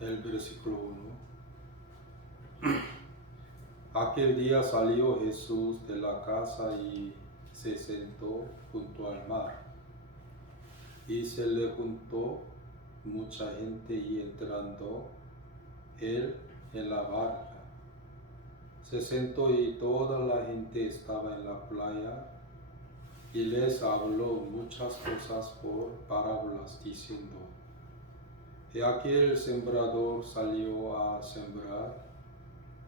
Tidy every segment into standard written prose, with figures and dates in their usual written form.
el versículo 1. Aquel día salió Jesús de la casa y se sentó junto al mar. Y se le juntó mucha gente y entrando él en la barca, se sentó y toda la gente estaba en la playa y les habló muchas cosas por parábolas diciendo: He aquí el sembrador salió a sembrar,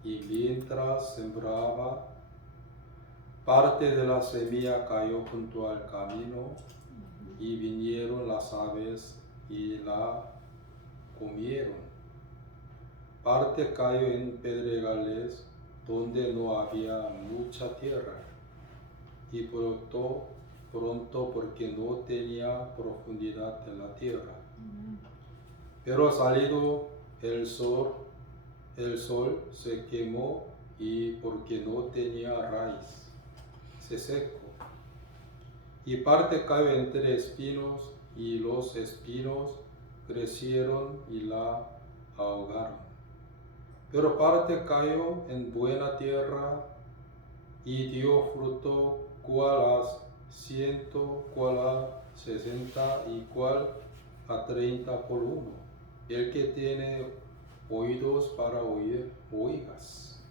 y mientras sembraba, parte de la semilla cayó junto al camino, y vinieron las aves y la comieron. Parte cayó en pedregales, donde no había mucha tierra, y brotó pronto porque no tenía profundidad de la tierra. Pero salido el sol se quemó, y porque no tenía raíz, se secó. Y parte cayó entre espinos, y los espinos crecieron y la ahogaron. Pero parte cayó en buena tierra y dio fruto, cual a 100, cual a 60 y cual a 30 por uno. El que tiene oídos para oír, oigas.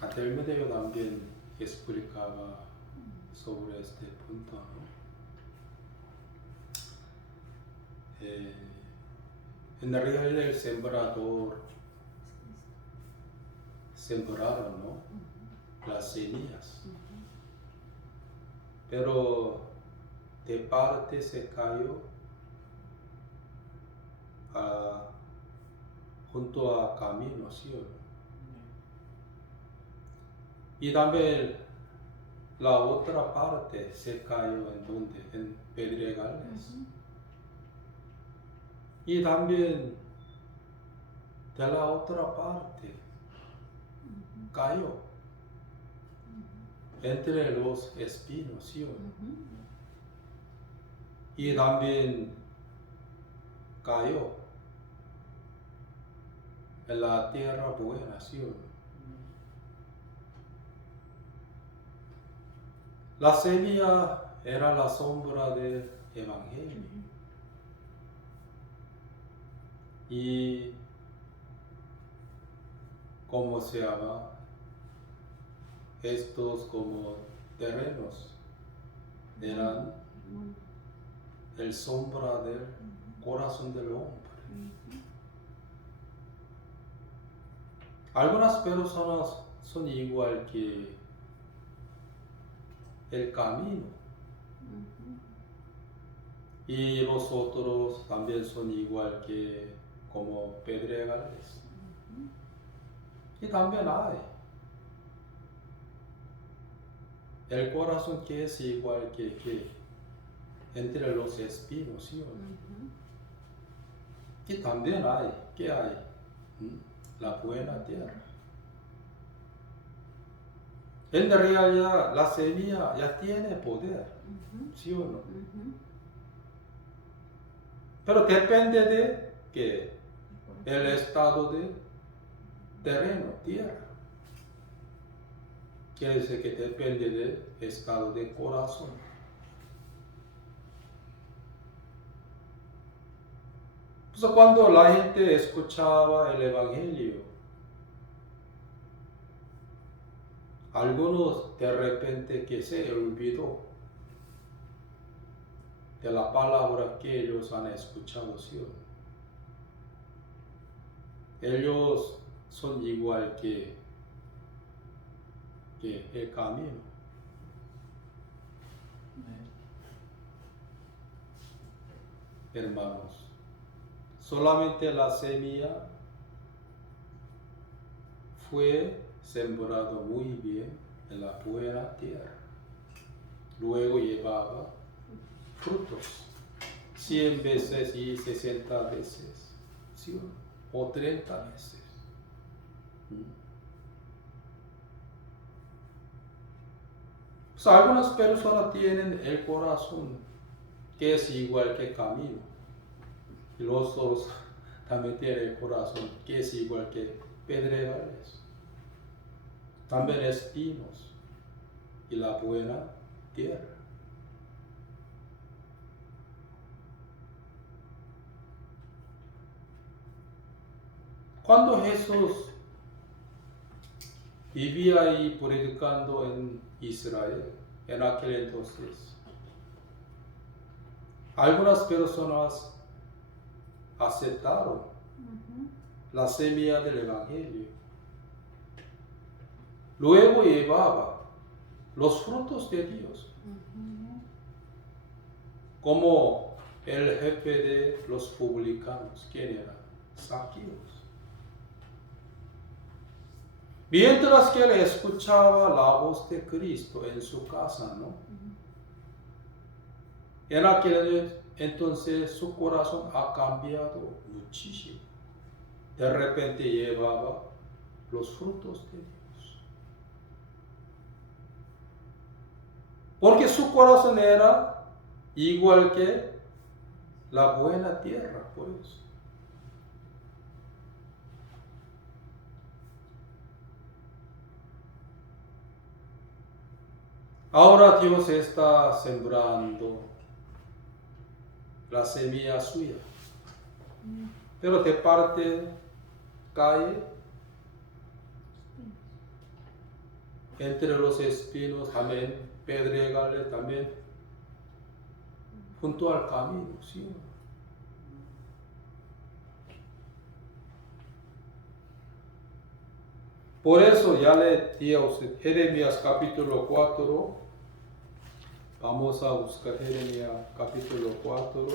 Anteriormente yo también explicaba sobre este punto, ¿no? En realidad el sembrador sembraron, ¿no?, las semillas, pero de parte se cayó junto a caminos, ¿sí o no? Y también la otra parte se cayó en donde, en pedregales. Y también de la otra parte cayó entre los espinos, ¿sí o no? Y también cayó en la tierra buena, ¿sí o no? La semilla era la sombra del Evangelio. Y ¿cómo se llama? Estos como terrenos eran el sombra del corazón del hombre. Algunas personas son igual que el camino, y los otros también son igual que como pedregales. Y también hay el corazón que es igual que entre los espinos, ¿sí o no? Y también hay, ¿qué hay? La buena tierra. En realidad la semilla ya tiene poder, ¿sí o no? Pero depende de que el estado de terreno, tierra. Quiere decir que depende del estado de corazón. Entonces, cuando la gente escuchaba el Evangelio, algunos de repente que se olvidó de la palabra que ellos han escuchado, ¿sí o no? Ellos son igual que el camino. Hermanos, solamente la semilla fue sembrado muy bien en la buena tierra. Luego llevaba frutos 100 veces y 60 veces, ¿sí? O 30 veces. Pues algunas personas tienen el corazón que es igual que camino. Y los otros también tienen el corazón que es igual que pedregales. También espinos y la buena tierra. Cuando Jesús vivía ahí predicando en Israel, en aquel entonces, algunas personas aceptaron la semilla del Evangelio. Luego llevaba los frutos de Dios, como el jefe de los publicanos, ¿quién era? Zaqueo. Mientras que él escuchaba la voz de Cristo en su casa, ¿no? En aquel entonces su corazón ha cambiado muchísimo. De repente llevaba los frutos de Dios. Porque su corazón era igual que la buena tierra, por eso. Ahora Dios está sembrando la semilla suya, pero de parte cae entre los espinos, también pedregales, también junto al camino, ¿sí? Por eso ya le di a usted Jeremías capítulo 4. Vamos a buscar Jeremías capítulo 4.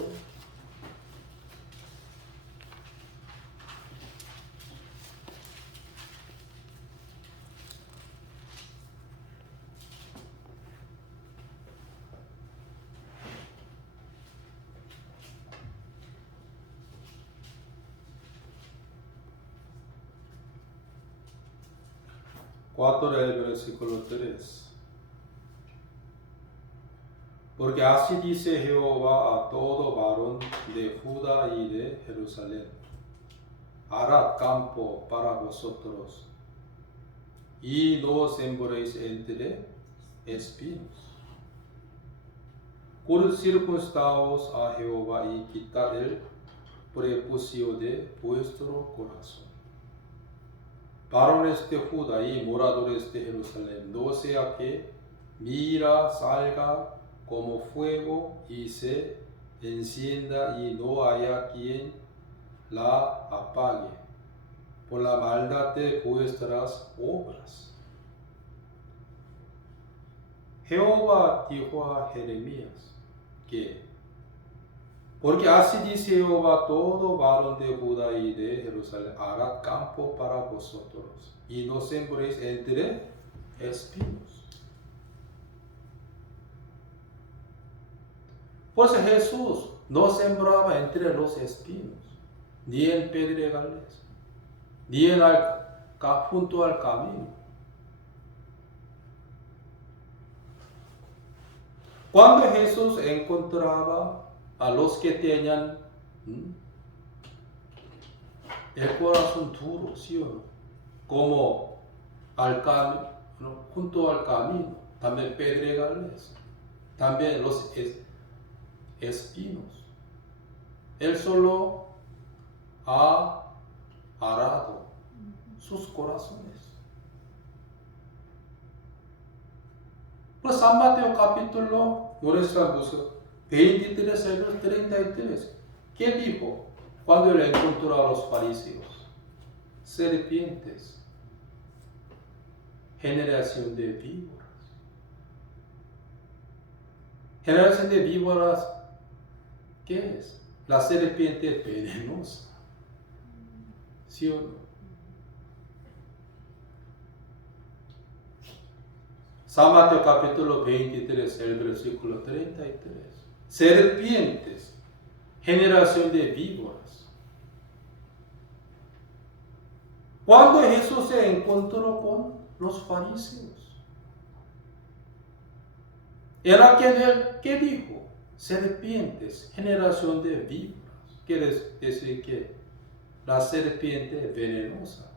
El versículo 3. Porque así dice Jehová a todo varón de Judá y de Jerusalén: harad campo para vosotros, y no sembréis entre espinos. Circunstaos a Jehová y quitad el prepucio de vuestro corazón. Varones de Judá y moradores de Jerusalén, no sea que mi ira salga como fuego y se encienda y no haya quien la apague por la maldad de vuestras obras. Jehová dijo a Jeremías que, porque así dice Jehová, todo varón de Judá y de Jerusalén, hará campo para vosotros, y no sembréis entre espinos. Pues Jesús no sembraba entre los espinos, ni en pedregales, ni junto al camino. Cuando Jesús encontraba a los que tenían el corazón duro, ¿sí o no? Como junto al camino, también pedregales, también los espinos. Él solo ha arado sus corazones. Pues San Mateo capítulo 23, 33. ¿Qué dijo cuando le encontró a los fariseos? Serpientes, generación de víboras. Generación de víboras, ¿qué es? La serpiente venenosa. ¿Sí o no? San Mateo capítulo 23, el versículo 33. Serpientes, generación de víboras. Cuando Jesús se encontró con los fariseos, era que él, ¿qué dijo? serpientes, generación de víboras. Quiere decir que la serpiente es venenosa.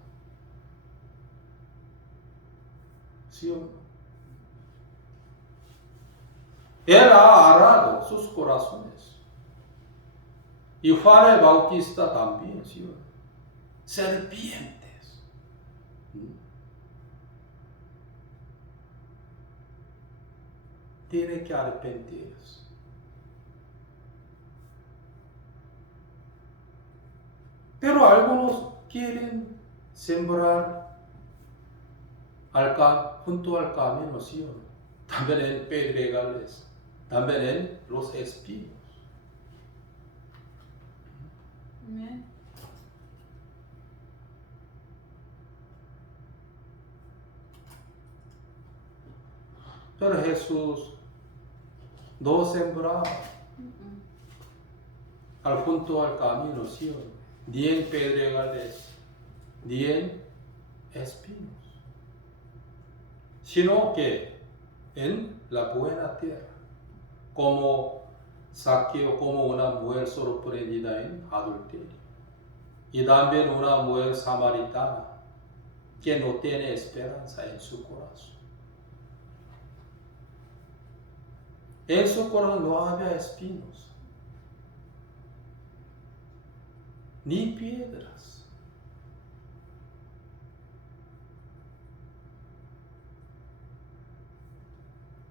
¿Sí o no? Él ha arado sus corazones. Y Juan el Bautista también, ¿sí o no? Serpientes. Tiene que arrepentirse. Pero algunos quieren sembrar junto al camino, ¿sí o no? También en pedregales, también en los espinos. Amén. Pero Jesús no sembraba junto al camino, ¿sí o no? Ni en pedregales, ni en espinos, sino que en la buena tierra, como Zaqueo, como una mujer sorprendida en adulterio, y también una mujer samaritana que no tiene esperanza en su corazón. En su corazón no había espinos, ni piedras.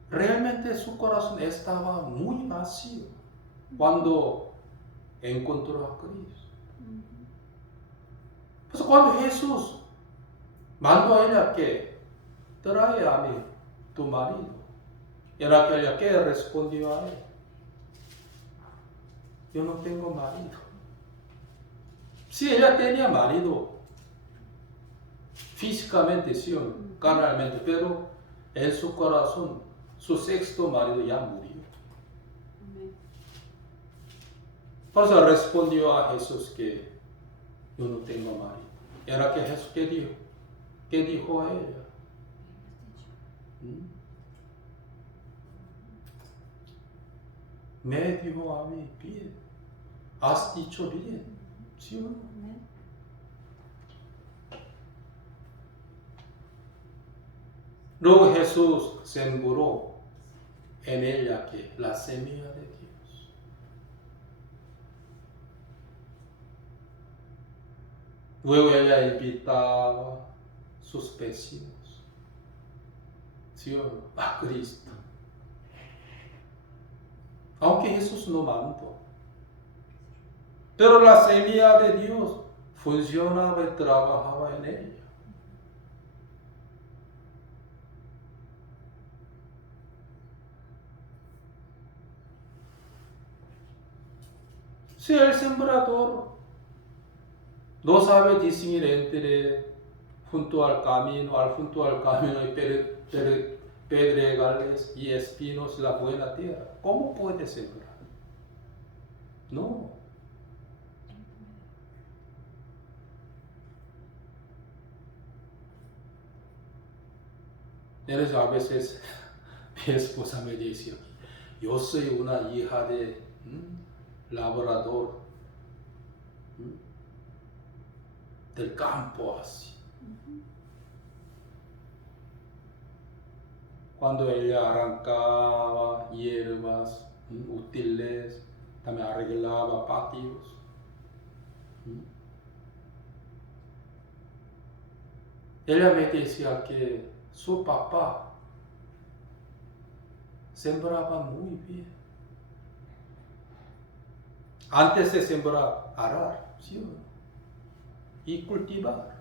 Realmente su corazón estaba muy vacío cuando encontró a Cristo. Pues cuando Jesús mandó a ella que trae a mí tu marido, era aquella que respondió a él: yo no tengo marido. Sí, ella tenía marido físicamente, sí, carnalmente, pero en su corazón, su sexto marido ya murió. Por eso respondió a Jesús que yo no tengo marido. Era que Jesús, ¿qué dijo? ¿Qué dijo a ella? Me dijo a mí, bien, has dicho bien, ¿sí o no? Luego Jesús sembró en ella que la semilla de Dios. Luego ella invitaba a sus vecinos, ¿sí o no?, a Cristo. Aunque Jesús no mandó, pero la semilla de Dios funcionaba y trabajaba en ella. Si el sembrador no sabe distinguir entre junto al camino y pedregales y espinos, la buena tierra, ¿cómo puede sembrar? No. Entonces a veces mi esposa me dice: yo soy una hija de labrador del campo, así. Cuando ella arrancaba hierbas útiles, también arreglaba patios. Ella me decía que su papá sembraba muy bien. Antes de sembrar, arar, ¿sí o no?, y cultivar,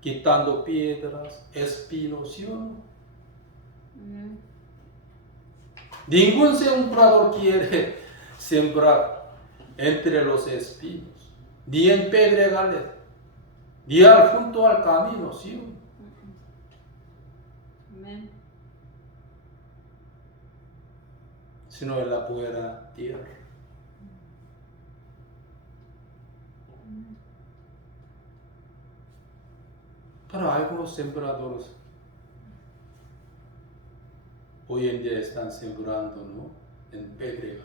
quitando piedras, espinos, ¿sí o no? Ningún sembrador quiere sembrar entre los espinos, ni en pedregales, ni junto al camino, ¿sí o no? Amén. Sino en la buena tierra. Pero algunos sembradores hoy en día están sembrando, ¿no?, en pedregales.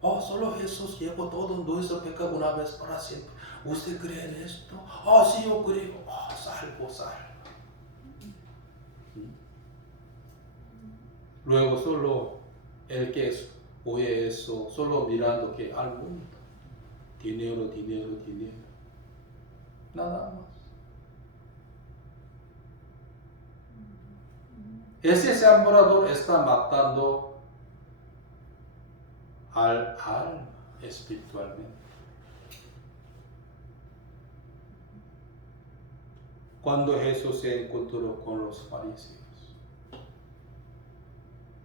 Oh, solo Jesús llevó todo nuestro pecado una vez para siempre. ¿Usted cree en esto? Oh, sí, yo creo. Oh, salvo. Luego solo el que oye eso, solo mirando que al mundo. Dinero. Nada más. Ese sembrador está matando al alma espiritualmente. Cuando Jesús se encontró con los fariseos,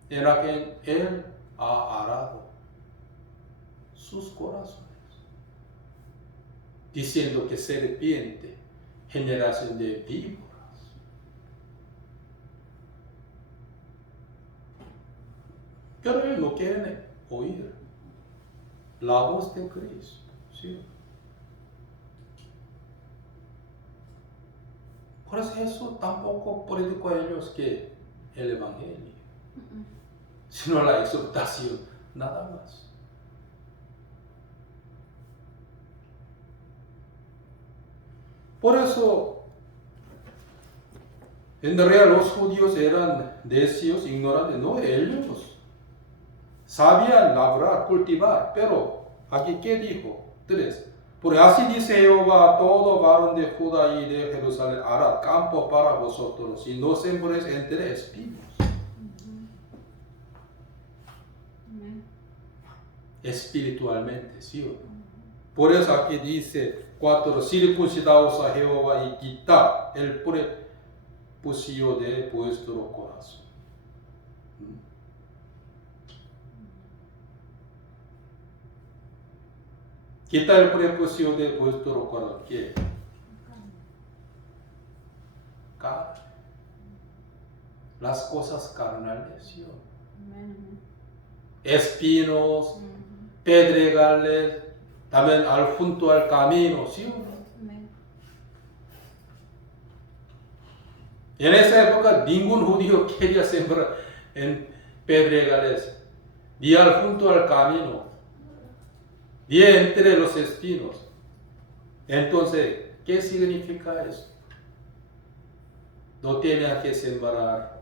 era que Él ha arado sus corazones, diciendo que serpiente, generación de víboras. Pero ellos no quieren oír la voz de Cristo, ¿sí? Por eso Jesús tampoco predicó a ellos que el Evangelio, sino la exhortación, nada más. Por eso, en realidad los judíos eran necios, ignorantes, no ellos. Sabían labrar, cultivar, pero aquí ¿qué dijo? 3. Porque así dice Jehová a todo varón de Judá y de Jerusalén, harad campo para vosotros y no sembréis entre espinos. Espiritualmente, ¿sí o no? Por eso aquí dice 4, circuncidaos a Jehová y quitad el prepucio de vuestro corazón. Quita el prepucio de vuestro corazón. ¿Qué? Carne. Las cosas carnales, ¿sí? Espinos, pedregales, también junto al camino, ¿sí? En esa época ningún judío quería sembrar en pedregales, ni junto al camino, ni entre los espinos. Entonces, ¿qué significa eso? No tiene que sembrar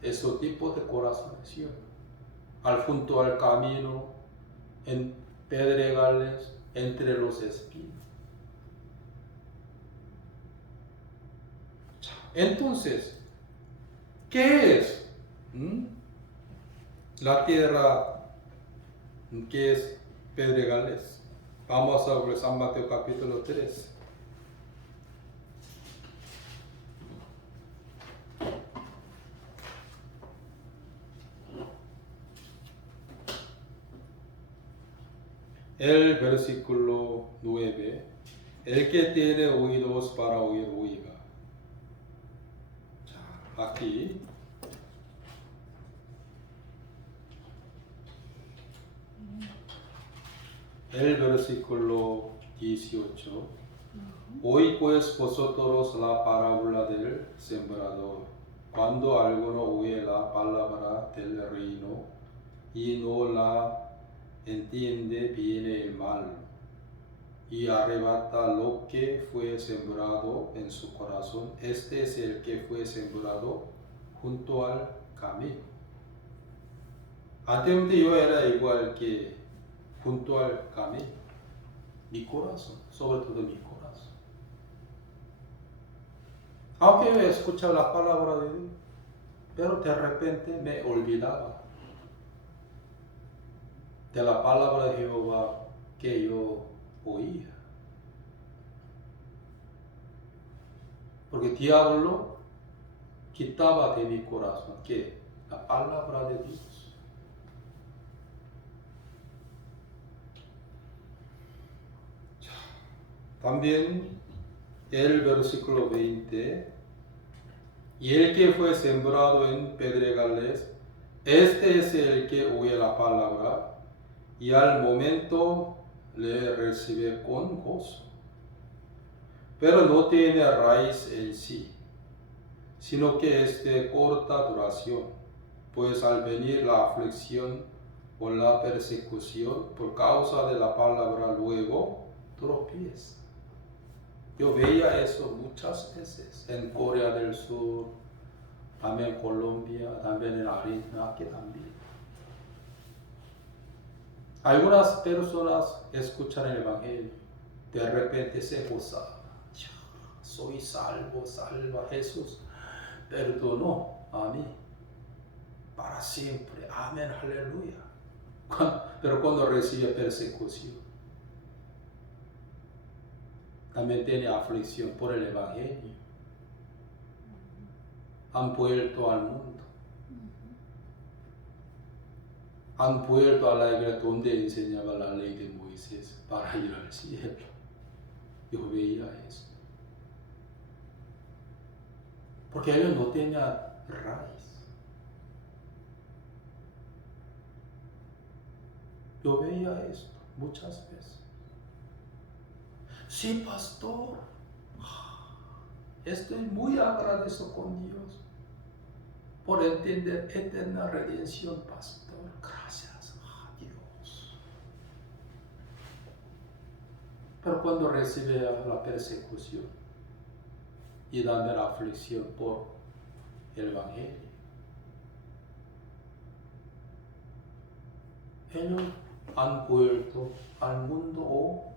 esos tipos de corazones, ¿sí? Junto al camino, en pedregales, entre los espinos. Entonces, ¿qué es la tierra que es pedregales? Vamos a ver San Mateo capítulo 3. El versículo 9. El que tiene oídos para oír, oiga. Aquí el versículo 18. Oí pues vosotros la parábola del sembrador. Cuando alguno oye la palabra del reino y no la entiende, viene el mal y arrebata lo que fue sembrado en su corazón. Este es el que fue sembrado junto al camino. Anteriormente yo era igual que junto al camino. Mi corazón, sobre todo mi corazón. Aunque yo escuchaba la palabra de Dios, pero de repente me olvidaba de la palabra de Jehová que yo oía. Porque el diablo quitaba de mi corazón que la palabra de Dios. También el versículo 20. Y el que fue sembrado en pedregales, este es el que oye la palabra y al momento le recibe con gozo, pero no tiene raíz en sí, sino que es de corta duración. pues al venir la aflicción o la persecución por causa de la palabra, luego tropieza. Yo veía eso muchas veces en Corea del Sur, también en Colombia, también en Argentina, aquí también. Algunas personas escuchan el Evangelio, de repente se gozan. Soy salvo, salva Jesús, perdonó a mí para siempre, amén, aleluya. Pero cuando recibe persecución, también tiene aflicción por el Evangelio, han vuelto al mundo, han vuelto a la iglesia donde enseñaba la ley de Moisés para ir al cielo. Yo veía eso. Porque ellos no tenían raíz. Yo veía esto muchas veces. Sí, pastor, estoy muy agradecido con Dios por entender eterna redención, pastor. Gracias a Dios. Pero cuando recibe la persecución y dame la aflicción por el Evangelio, ellos han vuelto al mundo o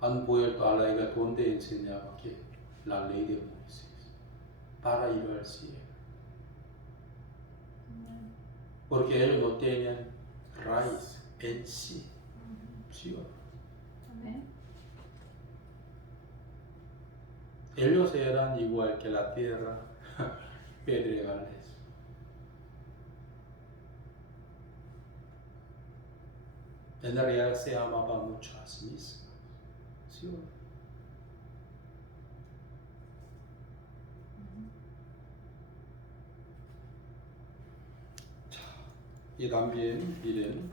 han vuelto a la iglesia donde enseñaba que la ley de Moisés para ir al cielo. Porque ellos no tenían raíz en sí. ¿Sí? Amén. Ellos eran igual que la tierra, pedregales. En realidad se amaba mucho a sí mismo. ¿Sí? Y también, miren,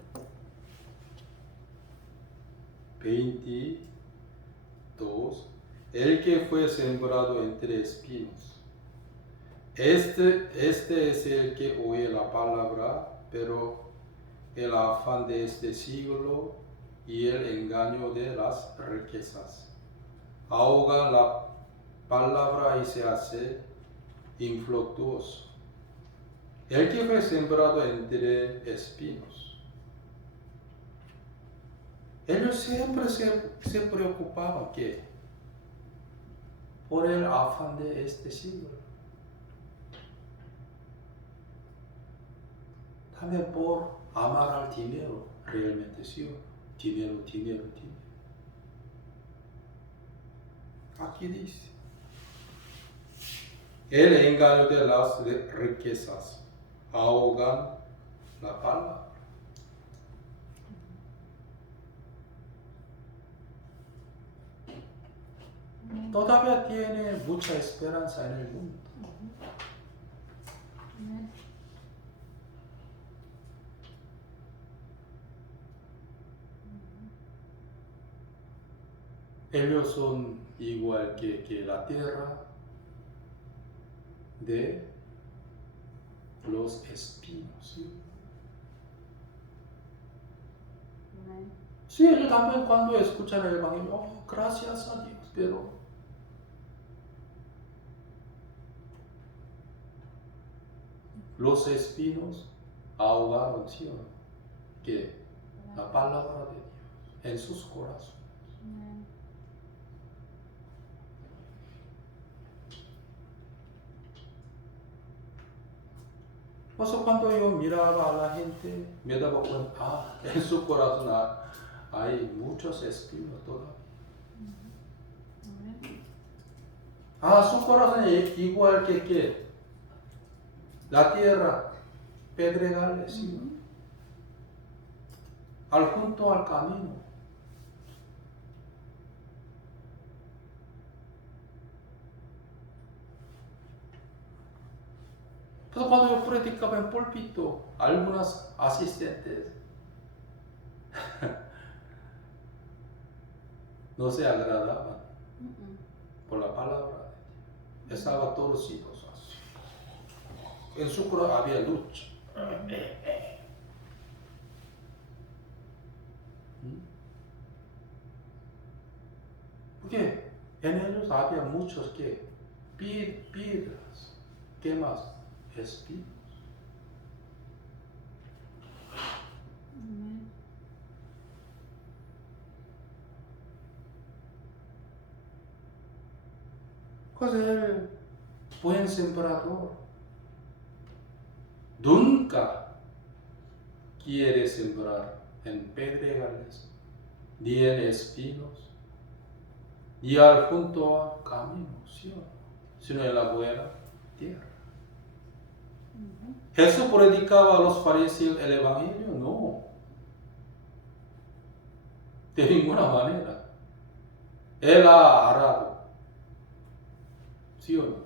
22, el que fue sembrado entre espinos. Este es el que oye la palabra, pero el afán de este siglo y el engaño de las riquezas ahoga la palabra y se hace infructuoso. El que fue sembrado entre espinos. Ellos siempre se preocupaban que por el afán de este siglo. También por amar al dinero, realmente sí. Dinero. Aquí dice, el engaño de las riquezas ahogan la palabra. Todavía tiene mucha esperanza en el mundo. Amén. Ellos son igual que la tierra de los espinos. ¿Sí? Amén. Sí, ellos también cuando escuchan el Evangelio, oh, gracias a Dios, pero los espinos ahogaron, ¿sí o no? Que la palabra de Dios en sus corazones. Amén. Por eso cuando yo miraba a la gente, me daba cuenta, en su corazón hay muchos espinos todavía. Amén. Su corazón es igual que la tierra, pedregales, ¿sí? Junto al camino. Entonces cuando yo predicaba en púlpito, algunas asistentes no se agradaban por la palabra de Dios. Estaba torcidos así. En su corazón había lucha. Porque en ellos había muchos que piedras, ¿qué más? Espinos. Amén. Pues el buen sembrador nunca quiere sembrar en pedregales, ni en espinos, ni al junto al camino, ¿sí o no? Sino en la buena tierra. ¿Jesús predicaba a los fariseos el evangelio? No, de ninguna manera. Él ha arado, ¿sí o no?,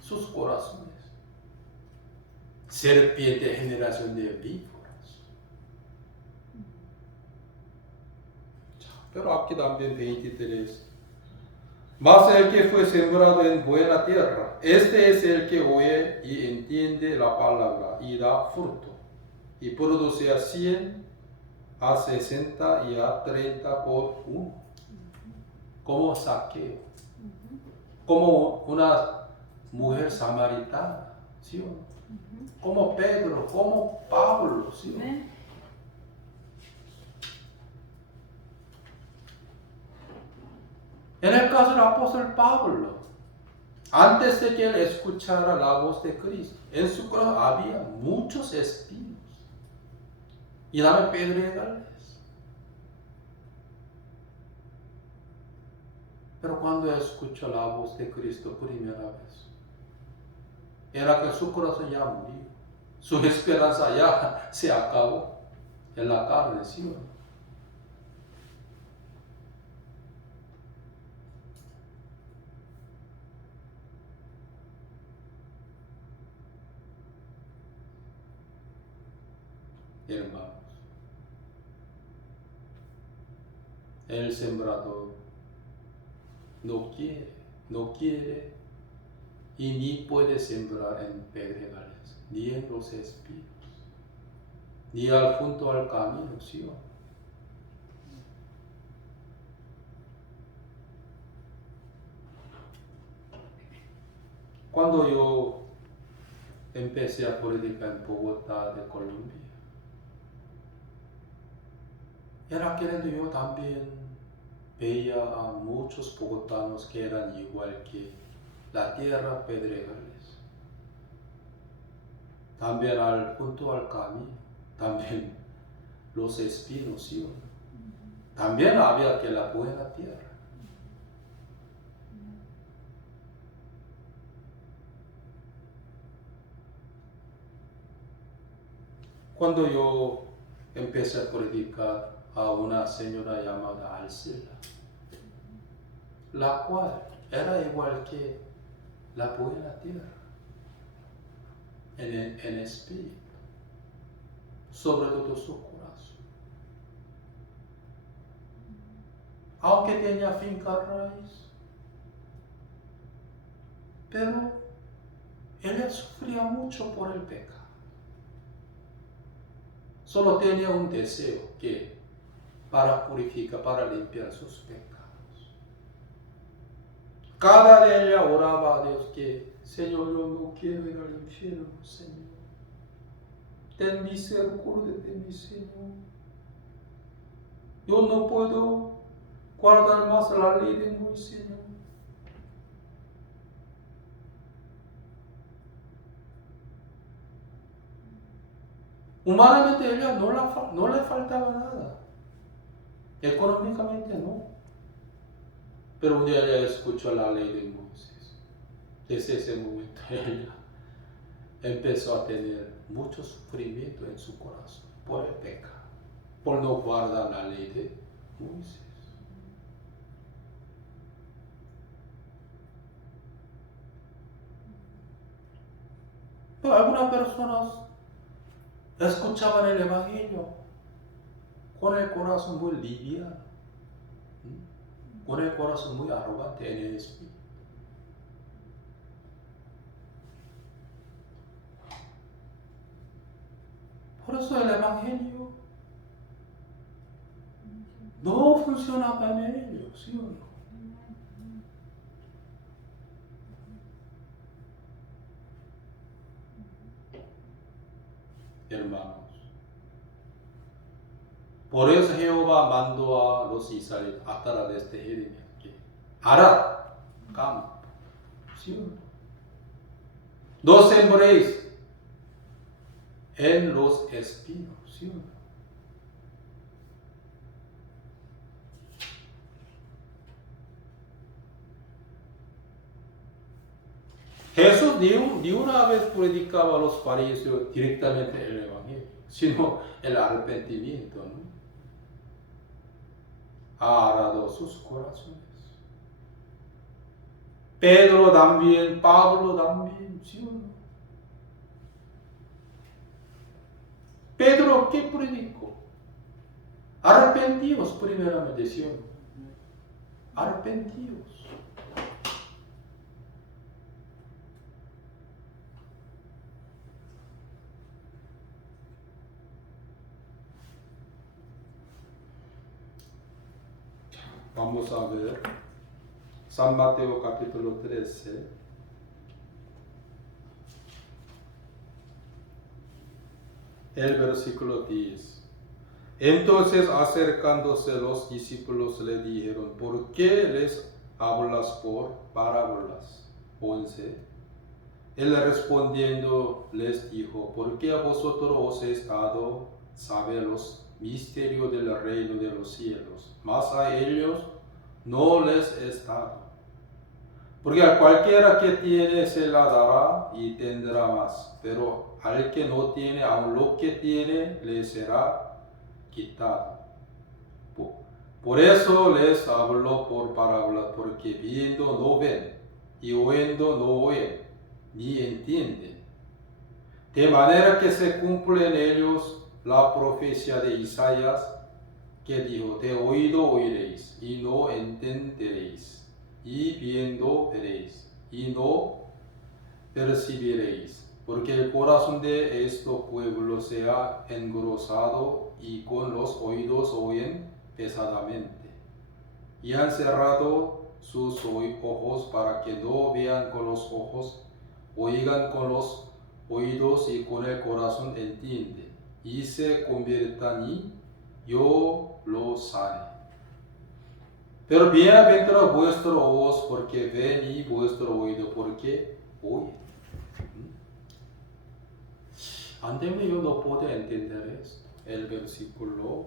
sus corazones. Serpiente, generación de víboras. Pero aquí también 23. Mas el que fue sembrado en buena tierra, este es el que oye y entiende la palabra y da fruto, y produce a 100, a 60 y a 30 por uno. Como Zaqueo, como una mujer samaritana, ¿sí o no? Como Pedro, como Pablo, ¿sí o no? En el caso del apóstol Pablo, antes de que él escuchara la voz de Cristo, en su corazón había muchos espinos y también pedregales. Pero cuando escuchó la voz de Cristo primera vez, era que su corazón ya murió, su esperanza ya se acabó en la carne, ¿sí o no? Hermanos, el sembrador no quiere y ni puede sembrar en pedregales, ni en los espinos, ni al junto al camino, ¿sí o no? Cuando yo empecé a predicar en Bogotá de Colombia, era que yo también veía a muchos bogotanos que eran igual que la tierra pedregales. También junto al camino, también los espinos, ¿sí o no? También había que la buena tierra. Cuando yo empecé a predicar a una señora llamada Alcila, la cual era igual que la buena tierra en espíritu, sobre todo su corazón. Aunque tenía finca raíz, pero ella sufría mucho por el pecado. Solo tenía un deseo que para purificar, para limpiar sus pecados. Cada día ella oraba a Dios que, Señor, yo no quiero ir al infierno, Señor. Ten misericordia de mí, Señor. Yo no puedo guardar más la ley de Moisés, Señor. Humanamente ella no le faltaba nada. Económicamente no. Pero un día ella escuchó la ley de Moisés. Desde ese momento ella empezó a tener mucho sufrimiento en su corazón por el pecado, por no guardar la ley de Moisés. Pero algunas personas escuchaban el Evangelio con el corazón muy liviano, con el corazón muy arrogante en el espíritu. Por eso el Evangelio no funcionaba en ellos, ¿sí o no? Hermanos, por eso Jehová mandó a los israelitas a través de Jeremías que arad campo, ¿sí o no? No sembréis en los espinos, ¿sí o no? Jesús ni una vez predicaba a los fariseos directamente el Evangelio, sino el arrepentimiento, ¿no? Ha arado sus corazones. Pedro también, Pablo también, ¿sí o no? Pedro, ¿qué predicó? Arrepentíos primeramente, ¿sí o no? Arrepentíos. Vamos a ver San Mateo capítulo 13. El versículo 10. Entonces acercándose los discípulos le dijeron, ¿por qué les hablas por parábolas? 11. Él respondiendo les dijo, porque a vosotros os he dado saber los misterios del reino de los cielos, mas a ellos no les es dado. Porque a cualquiera que tiene se la dará y tendrá más, pero al que no tiene, aun lo que tiene le será quitado. Por eso les hablo por parábolas, porque viendo no ven, y oyendo no oyen, ni entienden. De manera que se cumple en ellos la profecía de Isaías, que dijo, de oído oiréis, y no entenderéis, y viendo veréis, y no percibiréis. Porque el corazón de este pueblo se ha engrosado, y con los oídos oyen pesadamente, y han cerrado sus ojos para que no vean con los ojos, oigan con los oídos y con el corazón entienden, y se conviertan y yo los sane. Pero bienaventurado vuestro ojos porque ven y vuestro oído porque oyen. Antes yo no podía entender esto. El versículo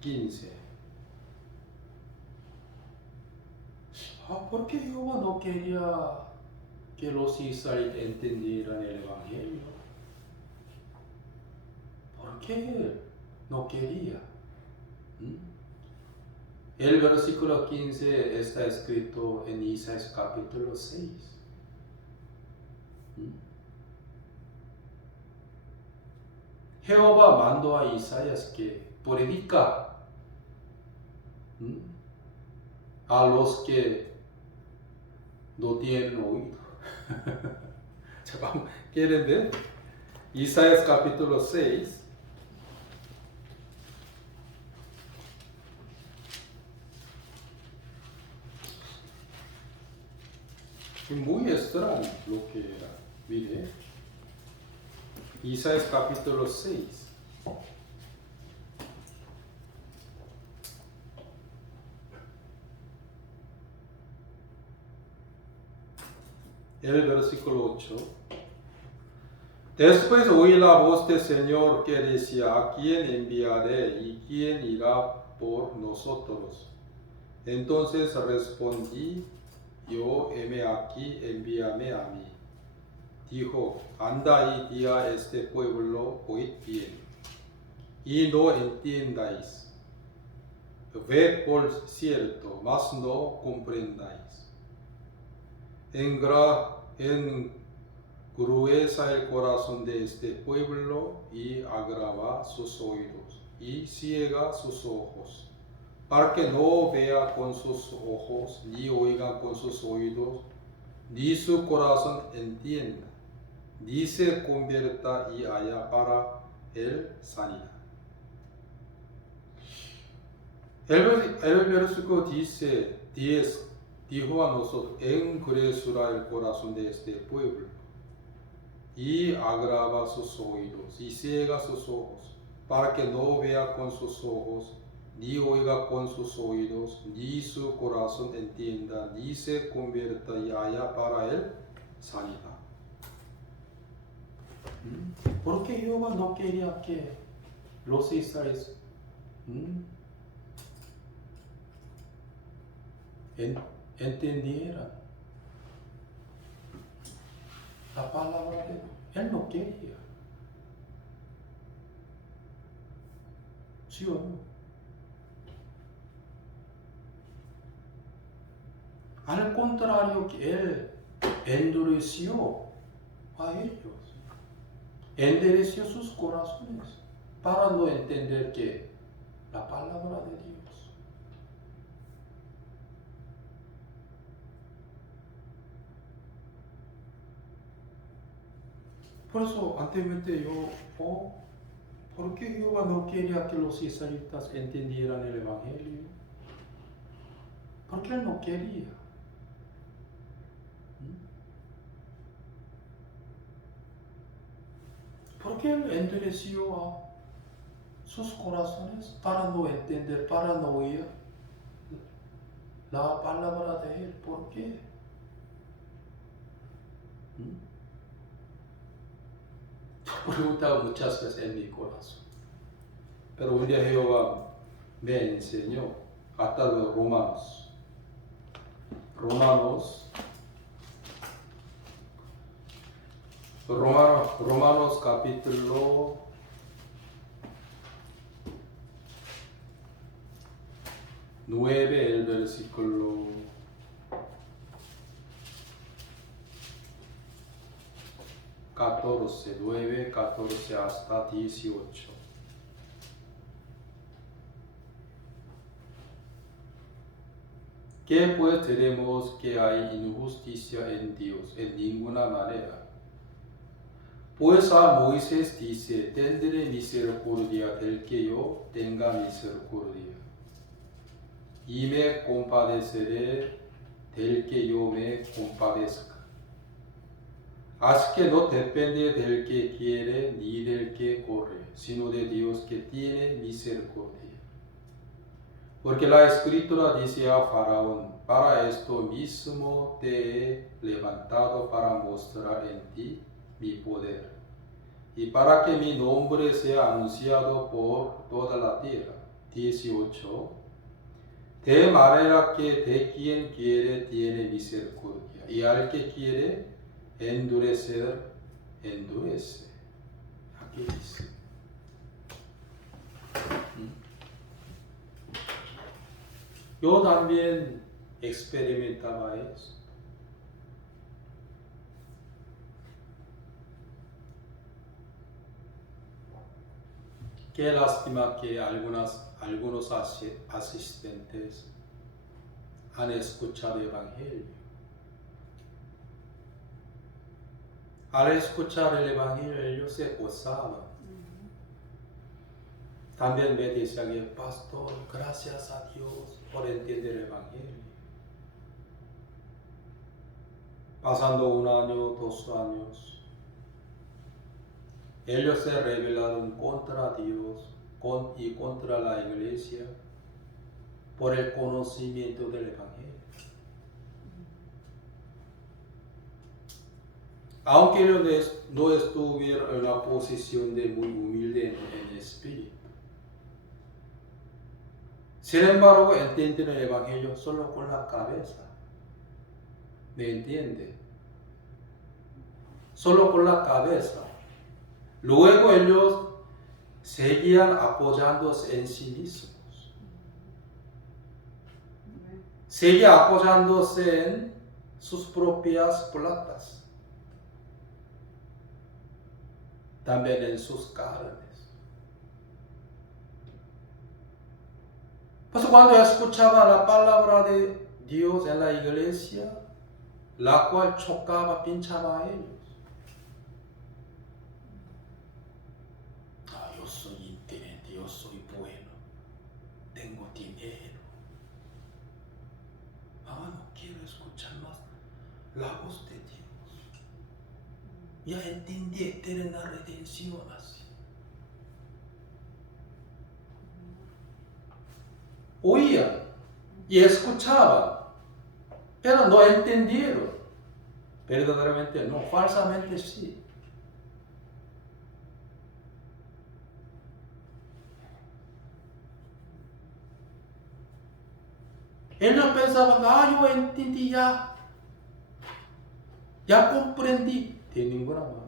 15. ¿Por qué Jehová no quería que los israelitas entendieran el Evangelio? ¿Por qué él no quería? El versículo 15 está escrito en Isaías capítulo 6. Jehová mandó a Isaías que predica a los que no tienen oído. ¿Quieren ver? Isaías capítulo 6. Muy extraño lo que era. Mire. Isaías capítulo 6. El versículo 8. Después oí la voz del Señor que decía, ¿a quién enviaré y quién irá por nosotros? Entonces respondí yo, heme aquí, envíame a mí. Dijo, anda y di a este pueblo, oíd bien, y no entiendáis. Ved por cierto, mas no comprendáis. Engruesa el corazón de este pueblo y agrava sus oídos y ciega sus ojos, para que no vea con sus ojos, ni oiga con sus oídos, ni su corazón entienda, ni se convierta y haya para él sanidad. El versículo dice, 10, dijo a nosotros, engresurá el corazón de este pueblo y agrava sus oídos y ciega sus ojos, para que no vea con sus ojos, ni oiga con sus oídos, ni su corazón entienda, ni se convierta y haya para él sanidad. ¿Por qué Jehová no quería que los israelíes entendieran la palabra de Dios? Él no quería. ¿Sí o no? Al contrario, que Él endureció a ellos, endereció sus corazones para no entender que la palabra de Dios. Por eso, anteriormente ¿por qué Jehová no quería que los israelitas entendieran el Evangelio? Porque Él no quería. Porque Él endureció a sus corazones para no entender, para no oír la palabra de Él. ¿Por qué? He preguntado muchas veces en mi corazón. Pero un día Jehová me enseñó hasta los Romanos. Romanos capítulo 9, el versículo 14, 9, 14 hasta 18. ¿Qué pues diremos que hay injusticia en Dios? En ninguna manera. Pues a Moisés dice, tendré misericordia del que yo tenga misericordia, y me compadeceré del que yo me compadezca. Así que no depende del que quiere ni del que corre, sino de Dios que tiene misericordia. Porque la Escritura dice a Faraón, para esto mismo te he levantado para mostrar en ti mi poder, y para que mi nombre sea anunciado por toda la tierra. 18. De manera que de quien quiere tiene misericordia, y al que quiere endurecer, endurece. Aquí dice. Yo también experimentaba eso. Qué lástima que algunos asistentes han escuchado el Evangelio. Al escuchar el Evangelio ellos se gozaban. También me decían que, pastor, gracias a Dios por entender el Evangelio. Pasando 1 año, 2 años, ellos se rebelaron contra Dios y contra la iglesia por el conocimiento del Evangelio. Aunque ellos no estuvieron en una posición de muy humilde en espíritu. Sin embargo, entienden el Evangelio solo con la cabeza. ¿Me entiende? Solo con la cabeza. Luego ellos seguían apoyándose en sí mismos. Seguían apoyándose en sus propias platas. También en sus carnes. Pues cuando escuchaba la palabra de Dios en la iglesia, la cual chocaba, pinchaba a ellos, escuchar más la voz de Dios. Ya entendí eterna redención así. Oían y escuchaban, pero no entendieron. Verdaderamente no, falsamente sí. Ellos pensaban, yo entendí ya comprendí. De ninguna manera.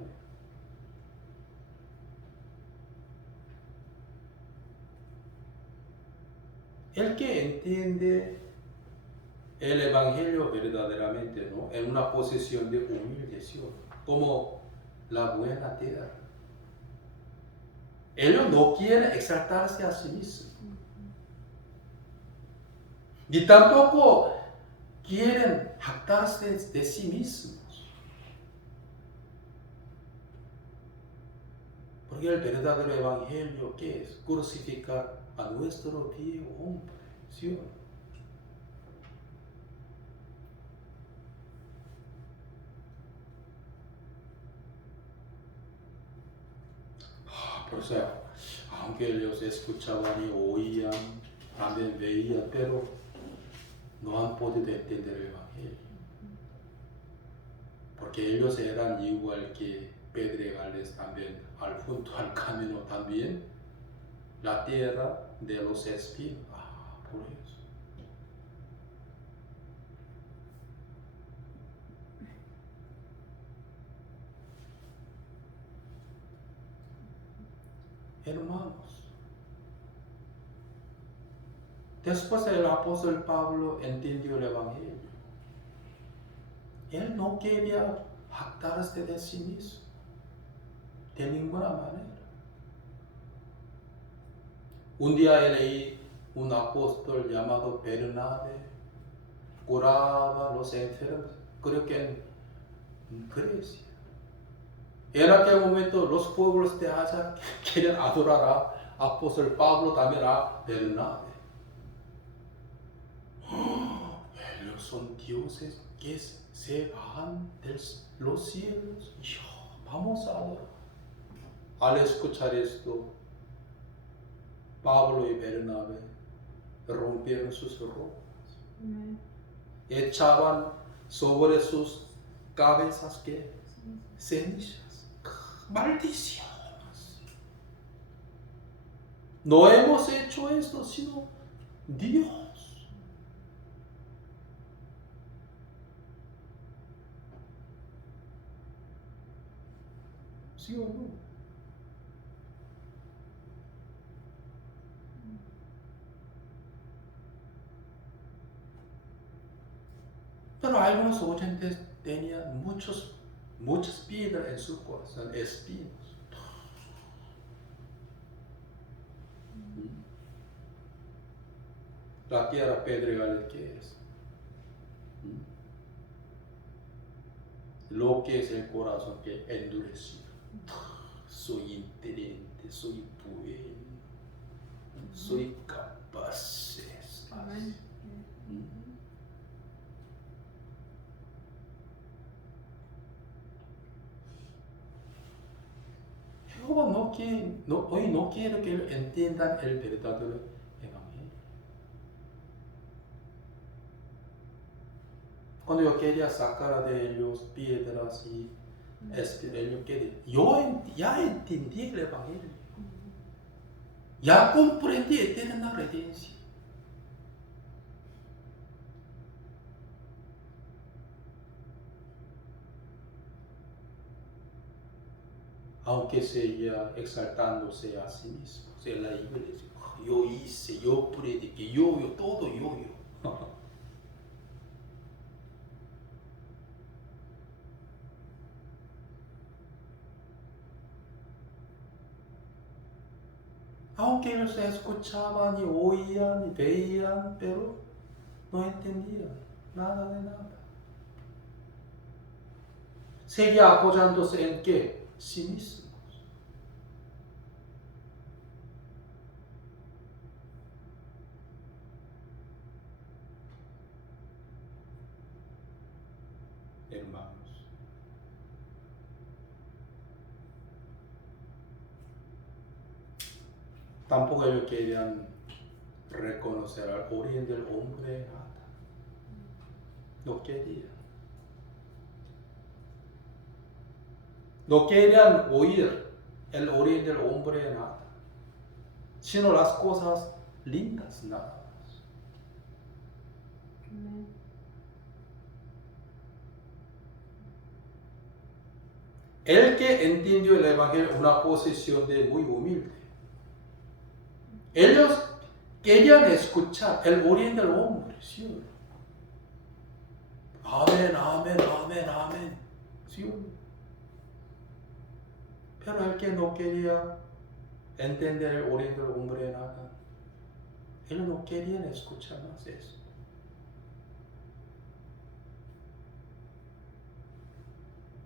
El que entiende el Evangelio verdaderamente, ¿no? En una posición de humillación, como la buena tierra. Ellos no quieren exaltarse a sí mismos. Ni tampoco quieren jactarse de sí mismos. Porque el verdadero evangelio, ¿qué es? Crucificar a nuestro viejo hombre, ¿sí o no? Por eso, aunque ellos escuchaban y oían, también veían, pero no han podido entender el evangelio. Porque ellos eran igual que pedregales también, junto al camino también, la tierra de los espinos. Por eso. Hermanos, después el apóstol Pablo entendió el evangelio. Él no quería jactarse de sí mismo, de ninguna manera. Un día leí un apóstol llamado Bernabé, curaba a los enfermos, creo que en Grecia. En aquel momento los pueblos de allá querían adorar a apóstol Pablo, también a Bernabé. Ellos son dioses que se bajan de los cielos. Vamos a adorar. Al escuchar esto, Pablo y Bernabé rompieron sus ropas. Echaban sobre sus cabezas que cenizas, maldiciones. No hemos hecho esto, sino Dios. ¿Sí o no? Pero algunos oyentes tenían muchas piedras en su corazón, espinos. La tierra pedregal, ¿qué es? Lo que es el corazón que endurecido. Soy inteligente, soy bueno, soy capaz. Amén. Jehová hoy no quiere que entiendan el verdadero evangelio. Cuando yo quería sacar de ellos piedras y ellos querían, yo ya entendí el evangelio. Ya comprendí eterna redención. Aunque sea exaltándose a sí mismo, sea la iglesia, yo hice, yo prediqué, yo, todo yo. Aunque ellos escuchaban y oían y veían, pero no entendían nada de nada. Seguía apoyándose en qué? Sí mismos. hermanos. Tampoco ellos querían reconocer al origen del hombre, nada. No querían. No querían oír el origen del hombre, nada. Sino las cosas lindas, nada más. Amén. El que entendió el Evangelio es una posición de muy humilde. Ellos querían escuchar el origen del hombre, ¿sí? Amén, amén, amén, amén, ¿sí? Pero el que no quería entender el origen del hombre, nada, ellos no querían escuchar más eso.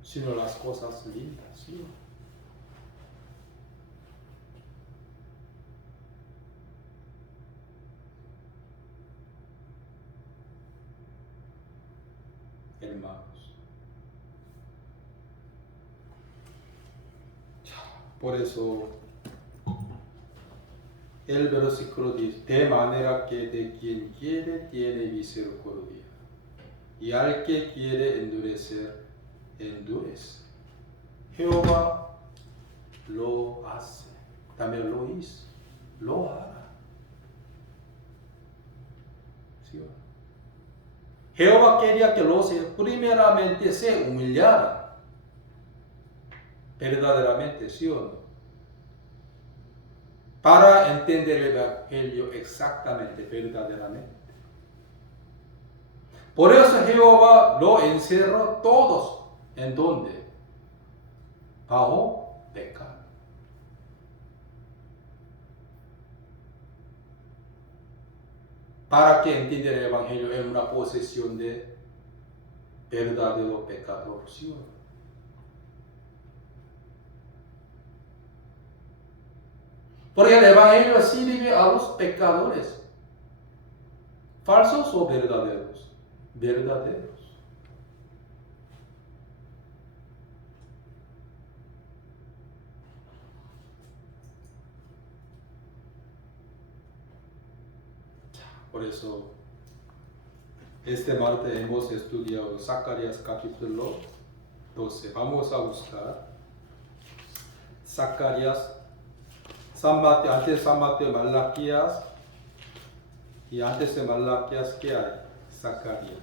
Sino las cosas lindas, ¿sí? Hermanos. Por eso el versículo dice, de manera que de quien quiere tiene misericordia, y al que quiere endurecer, endurece. Jehová lo hace, también lo hizo, lo hará. ¿Sí? Jehová quería que los primeramente se humillaran, verdaderamente, ¿sí o no? Para entender el Evangelio exactamente, verdaderamente. Por eso Jehová lo encerró todos. ¿En dónde? Bajo pecado. Para que entiendan el Evangelio en una posesión de verdadero pecador, ¿sí o no? Porque el Evangelio sirve a los pecadores. ¿Falsos o verdaderos? Verdaderos. Por eso, este martes hemos estudiado Zacarías capítulo 12. Vamos a buscar Zacarías, antes de San Mateo, Malaquías, y antes de Malaquías, ¿qué hay? Zacarías.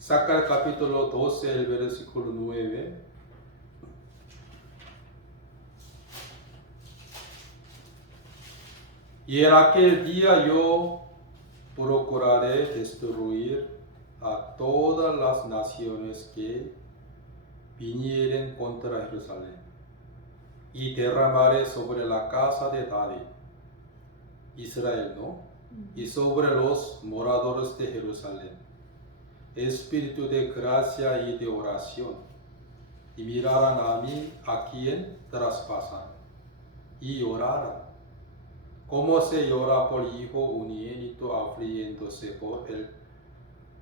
Zacarías capítulo 12, el versículo 9. Y en aquel día yo procuraré destruir a todas las naciones que vinieren contra Jerusalén, y derramaré sobre la casa de David, Israel, ¿no? Y sobre los moradores de Jerusalén, espíritu de gracia y de oración, y mirarán a mí, a quien traspasan, y llorarán, como se llora por hijo unigénito afligiéndose por él,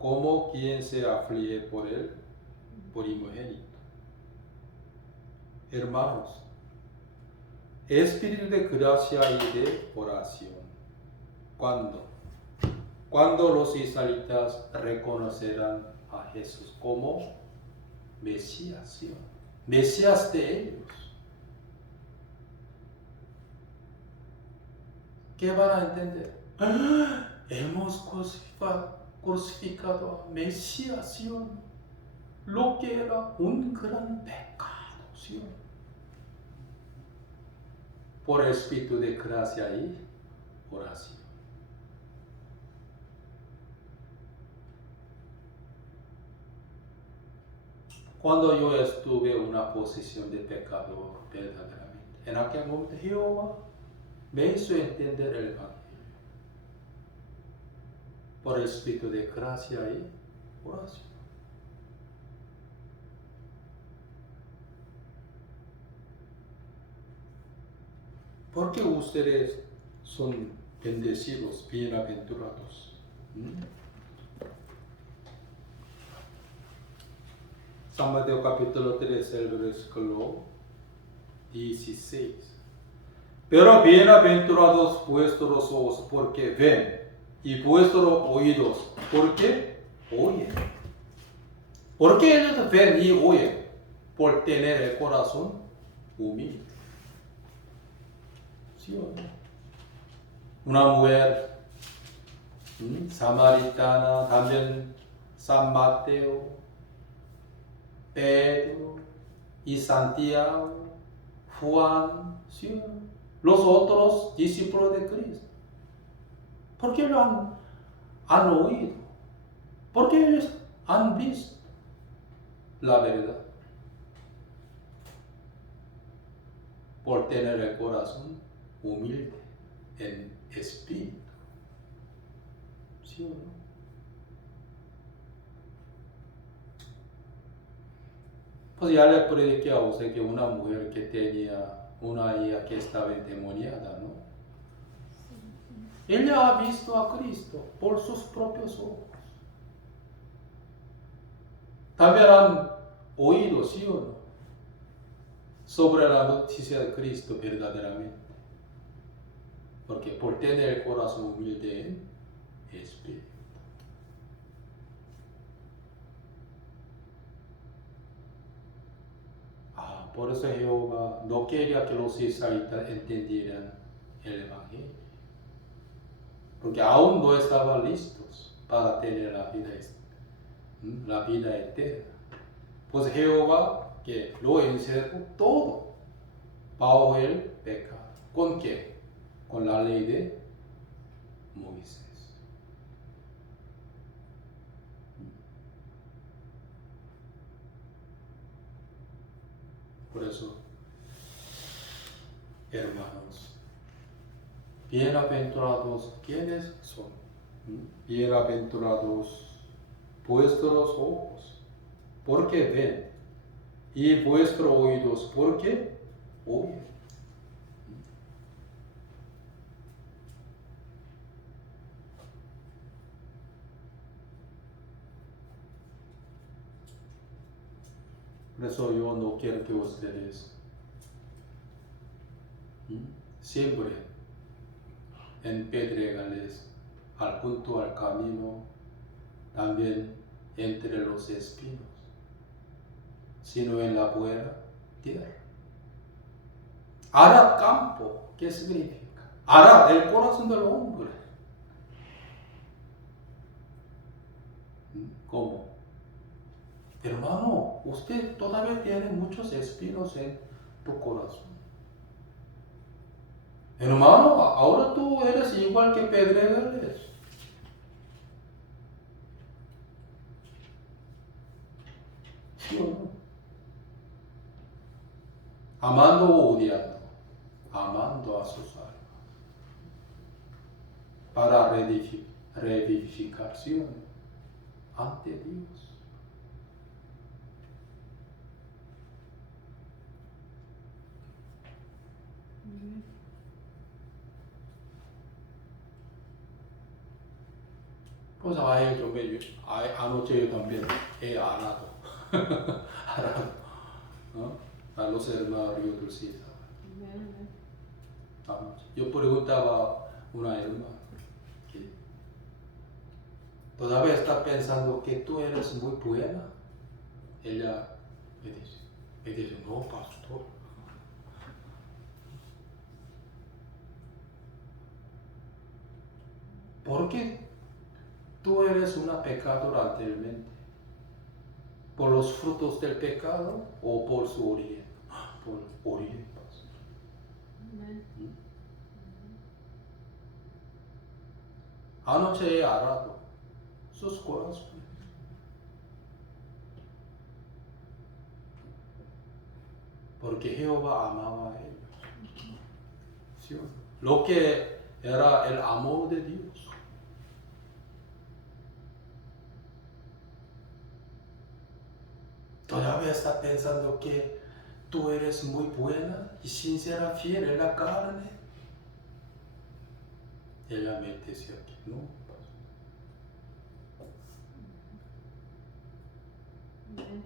como quien se aflige por él, por primogénito. Hermanos, espíritu de gracia y de oración. Cuando los israelitas reconocerán a Jesús como Mesías, ¿sí? Mesías de ellos. ¿Qué van a entender? ¡Ah! Hemos crucificado a Mesías, ¿sí? Lo que era un gran pecado, ¿sí? Por el espíritu de gracia y oración. Cuando yo estuve en una posición de pecador verdaderamente, en aquel momento Jehová me hizo entender el Evangelio por el espíritu de gracia y oración. Porque ustedes son bendecidos, bienaventurados. San Mateo capítulo 3, el versículo 16. Pero bienaventurados vuestros ojos porque ven, y vuestros oídos porque oyen. Porque ellos ven y oyen por tener el corazón humilde. ¿Sí o no? Una mujer samaritana, también San Mateo, Pedro y Santiago, Juan, ¿sí? Los otros discípulos de Cristo. ¿Por qué lo han oído? Porque ellos han visto la verdad. Por tener el corazón humilde en espíritu. ¿Sí o no? Pues ya le prediqué a usted que una mujer que tenía una hija que estaba endemoniada, ¿no? Ella ha visto a Cristo por sus propios ojos. También han oído, ¿sí o no?, sobre la noticia de Cristo verdaderamente. Porque por tener el corazón humilde en espíritu. Por eso Jehová no quería que los israelitas entendieran el Evangelio. Porque aún no estaban listos para tener la vida eterna. Pues Jehová que lo encerró todo bajo el pecado. ¿Con qué? Con la ley de Moisés. Por eso, hermanos, bienaventurados, ¿quiénes son? Bienaventurados vuestros ojos, porque ven, y vuestros oídos, porque oyen. Por eso yo no quiero que ustedes siempre en pedregales, junto al camino, también entre los espinos, sino en la buena tierra. Arad campo, ¿qué significa? Arad, el corazón del hombre. ¿Cómo? Hermano, usted todavía tiene muchos espinos en tu corazón. Hermano, ahora tú eres igual que pedregales. ¿Sí o no? Amando o odiando, amando a sus almas. Para revivificar, ¿sí o no?, ante Dios. Pues anoche yo también he arado, ¿no?, a los hermanos Río Dulcita. Yo preguntaba a una hermana que todavía está pensando que tú eres muy buena. Ella me dice, no, pastor. ¿Por qué tú eres una pecadora anteriormente? ¿Por los frutos del pecado o por su origen? Por origen, pastor. Anoche he arado sus corazones. Porque Jehová amaba a ellos. ¿Sí? Lo que era el amor de Dios. Todavía está pensando que tú eres muy buena y sincera, fiel en la carne. ella me decía que no. Amén.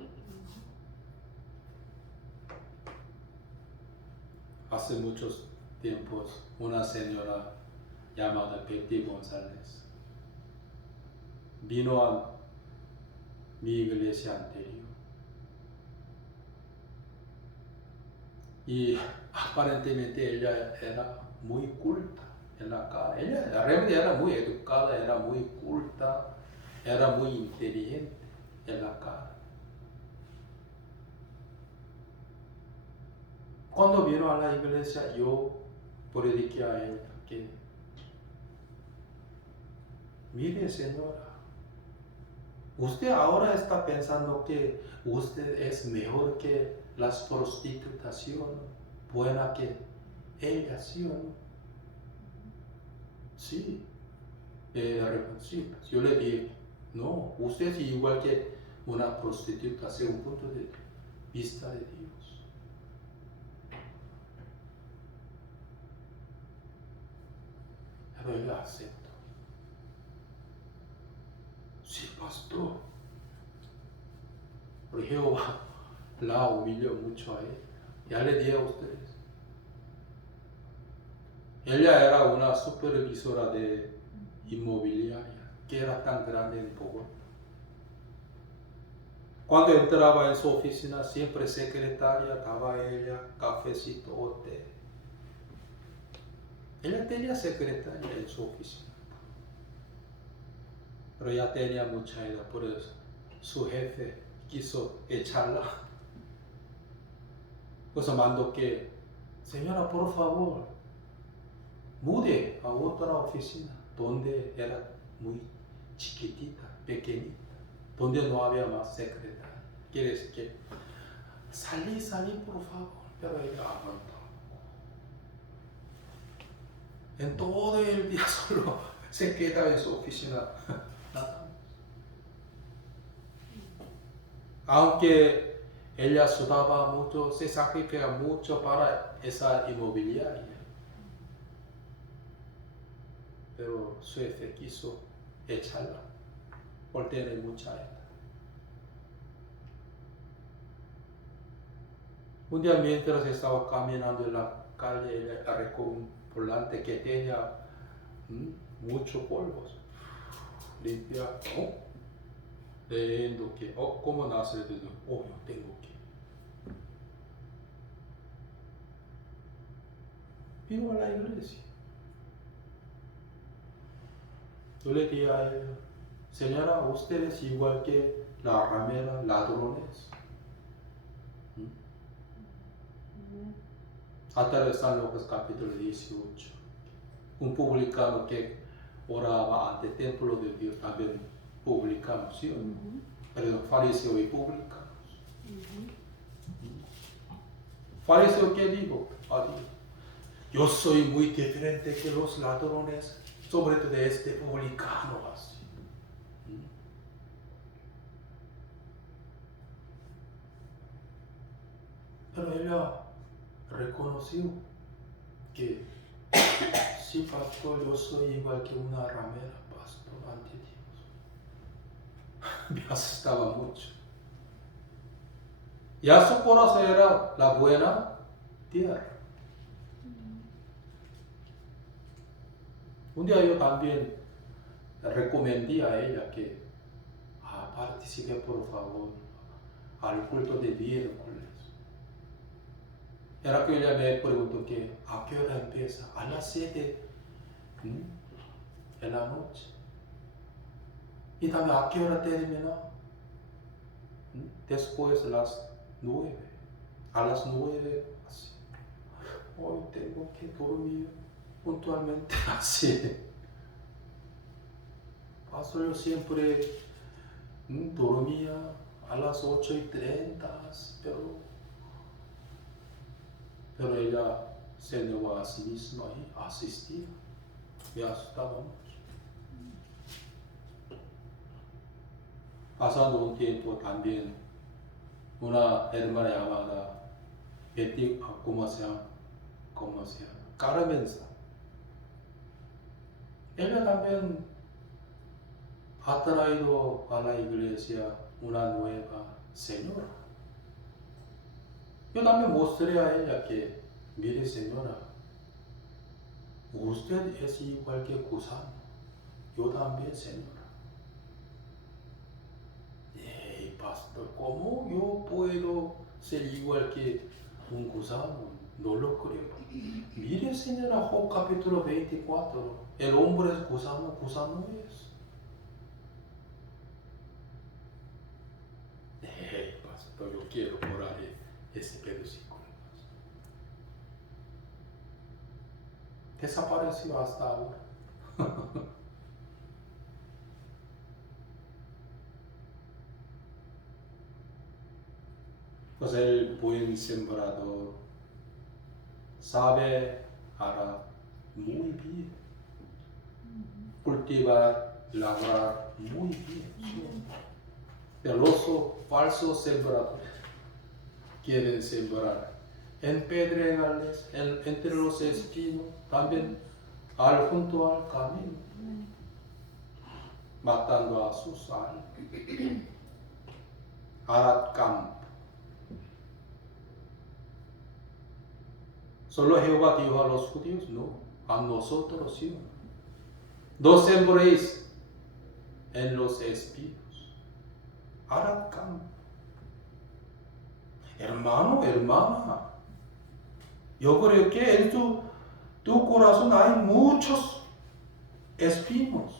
Hace muchos tiempos, una señora llamada Betty González vino a mi iglesia anterior y aparentemente ella era muy culta en la cara. Ella realmente era muy educada, era muy culta, era muy inteligente en la cara. Cuando vino a la iglesia, yo prediqué a ella que, mire señora, usted ahora está pensando que usted es mejor que las prostitutación, buena que ella, ¿sí o no? Sí. Sí. Yo le dije, no, usted es igual que una prostituta, según un punto de vista de Dios. Pero ella aceptó. Sí, pastor. Pero Jehová la humilló mucho a ella. Ya le dije a ustedes. Ella era una supervisora de inmobiliaria, que era tan grande en Bogotá. Cuando entraba en su oficina, siempre secretaria, daba ella cafecito, té. Ella tenía secretaria en su oficina, pero ya tenía mucha edad, por eso su jefe quiso echarla. Pues mandó que, señora, por favor, mude a otra oficina, donde era muy chiquitita, pequeñita, donde no había más secretaria. Quiere decir que, salí, por favor, pero ella aguantó. En todo el día solo se quedaba en su oficina. Nada. Aunque ella sudaba mucho, se sacrificaba mucho para esa inmobiliaria. Pero su jefe quiso echarla por tener mucha edad. Un día mientras estaba caminando en la calle, ella arrancó un volante que tenía mucho polvo. Limpia, leyendo que, ¿cómo nace de nuevo? Yo tengo que. Vino a la iglesia. Yo le dije a ella, señora, usted es igual que la ramera, ladrones. Hasta de San Lucas capítulo 18. Un publicano que oraba ante el templo de Dios, también publicano, ¿sí o no? Perdón, fariseo y publicanos. Fariseo, ¿qué dijo? Yo soy muy diferente que los ladrones, sobre todo de este publicano así. Pero ella reconoció que sí, pastor, yo soy igual que una ramera, pastor, ante Dios. Me asustaba mucho. Ya su corazón era la buena tierra. Un día yo también recomendé a ella que participe por favor al culto de miércoles. Era que ella me preguntó que a qué hora empieza, a las 7 de la noche. Y también a qué hora termina, después de las 9, a las 9 así. Hoy tengo que dormir puntualmente así. Pastor, yo siempre dormía a las 8:30, pero ella se negó a sí misma y asistía. Me asustaba mucho. Pasando un tiempo también, una hermana llamada Betty, ¿cómo se llama? Carmenza. Ella también ha traído a la iglesia una nueva señora. Yo también mostré a ella que, mire señora, usted es igual que gusano. Yo también, señora. Hey, pastor, ¿cómo yo puedo ser igual que un gusano? No lo creo. Mire, señora, Job capítulo 24. El hombre es gusano, gusano es. Hey, pastor, yo quiero orar ese versículo. Desapareció hasta ahora. Pues el buen sembrador sabe arar muy bien, cultivar, labrar muy bien. ¿Sí? Pero los falsos sembradores quieren sembrar en pedregales, entre los espinos, también junto al camino, matando a sus almas. Arad campo. Solo Jehová dijo a los judíos, no, a nosotros sí. No sembréis en los espinos. Arad campo. Hermano, hermana, yo creo que en tu corazón hay muchos espinos.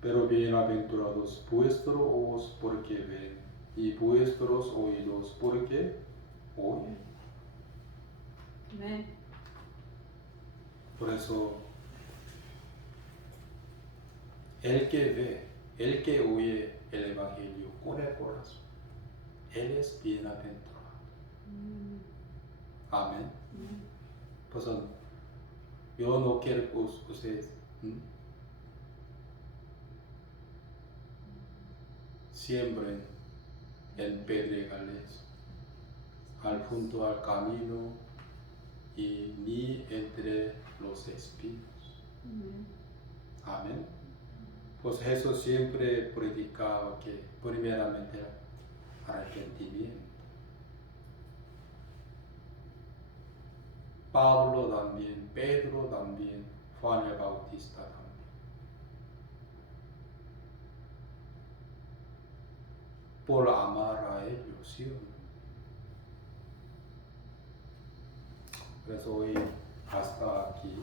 Pero bienaventurados vuestros ojos porque ven, y vuestros oídos porque oyen. Amén. Por eso, el que ve, el que oye el Evangelio con el corazón, él es bienaventurado. Amén. Pues yo no quiero que ustedes siembren en pedregales, junto al camino y ni entre los espinos. Amén. Pues Jesús siempre predicaba que primeramente arrepentimiento. Pablo también, Pedro también, Juan el Bautista también. Por amar a ellos, ¿sí? Por eso hoy hasta aquí.